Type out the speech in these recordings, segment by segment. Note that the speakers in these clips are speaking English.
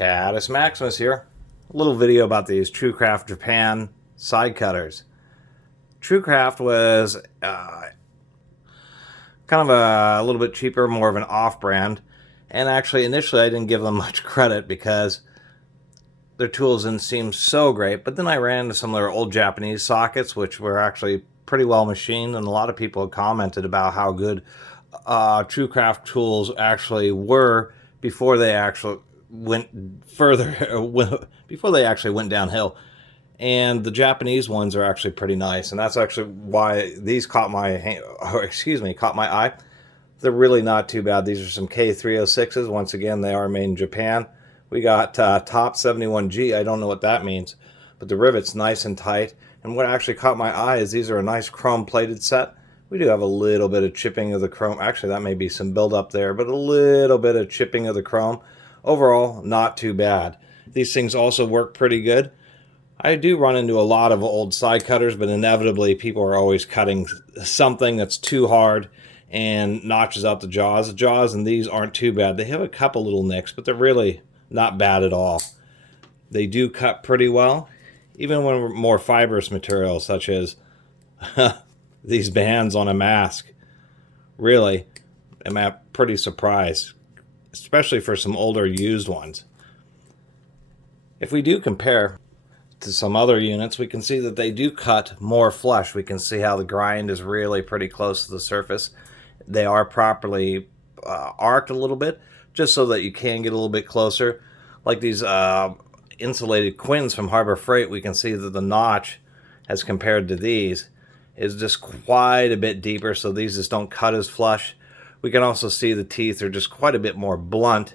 Catus Maximus here. A little video about these Truecraft Japan side cutters. Truecraft was kind of a little bit cheaper, more of an off-brand. And actually, initially, I didn't give them much credit because their tools didn't seem so great. But then I ran into some of their old Japanese sockets, which were actually pretty well machined. And a lot of people had commented about how good Truecraft tools actually were before they actually went further, before they actually went downhill. And the Japanese ones are actually pretty nice, and that's actually why these caught my eye. They're really not too bad. These are some K306s. Once again, they are made in Japan. We got top 71G. I don't know what that means, but the rivet's nice and tight. And what actually caught my eye is these are a nice chrome plated set. We do have a little bit of chipping of the chrome. Actually, that may be some buildup there, but a little bit of chipping of the chrome. Overall, not too bad. These things also work pretty good. I do run into a lot of old side cutters, but inevitably people are always cutting something that's too hard and notches out the jaws. The jaws in these aren't too bad. They have a couple little nicks, but they're really not bad at all. They do cut pretty well, even when more fibrous materials such as these bands on a mask. Really, I'm pretty surprised, especially for some older used ones. If we do compare to some other units, we can see that they do cut more flush. We can see how the grind is really pretty close to the surface. They are properly arced a little bit, just so that you can get a little bit closer. Like these insulated Quins from Harbor Freight, we can see that the notch, as compared to these, is just quite a bit deeper, so these just don't cut as flush. We can also see the teeth are just quite a bit more blunt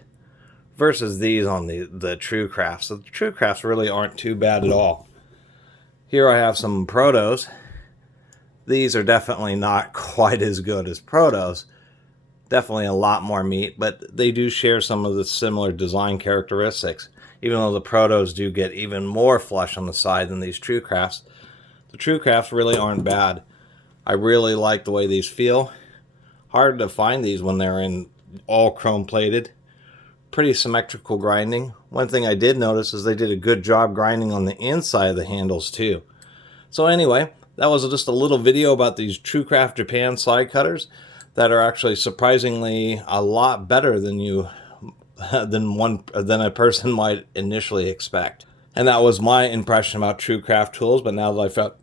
versus these on the Truecraft. So the Truecrafts really aren't too bad at all. Here I have some Protos. These are definitely not quite as good as Protos. Definitely a lot more meat, but they do share some of the similar design characteristics. Even though the Protos do get even more flush on the side than these Truecrafts, the Truecrafts really aren't bad. I really like the way these feel. Hard to find these when they're in all chrome plated. Pretty symmetrical grinding. One thing I did notice is they did a good job grinding on the inside of the handles too. So anyway, that was just a little video about these Truecraft Japan side cutters that are actually surprisingly a lot better than than a person might initially expect. And that was my impression about Truecraft tools. But now that I've got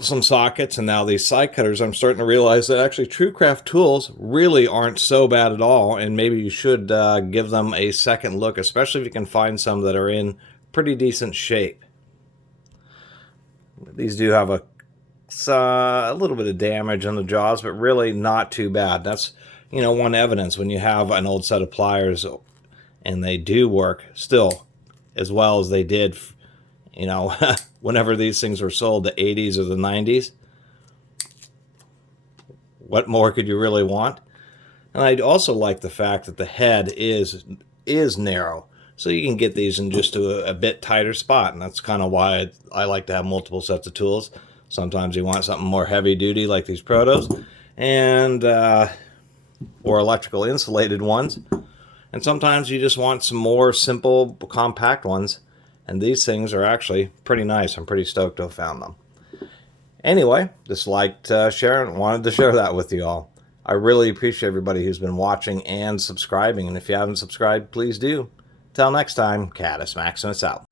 some sockets and now these side cutters, I'm starting to realize that actually Truecraft tools really aren't so bad at all, and maybe you should give them a second look, especially if you can find some that are in pretty decent shape. These do have a little bit of damage on the jaws, but really not too bad. That's, you know, one evidence when you have an old set of pliers and they do work still as well as they did, you know, whenever these things were sold, the 80s or the 90s. What more could you really want? And I also like the fact that the head is narrow, so you can get these in just a bit tighter spot, and that's kind of why I like to have multiple sets of tools. Sometimes you want something more heavy duty like these Protos, and or electrical insulated ones, and sometimes you just want some more simple, compact ones. And these things are actually pretty nice. I'm pretty stoked to have found them. Anyway, just liked sharing, wanted to share that with you all. I really appreciate everybody who's been watching and subscribing. And if you haven't subscribed, please do. Till next time, Catus Maximus out.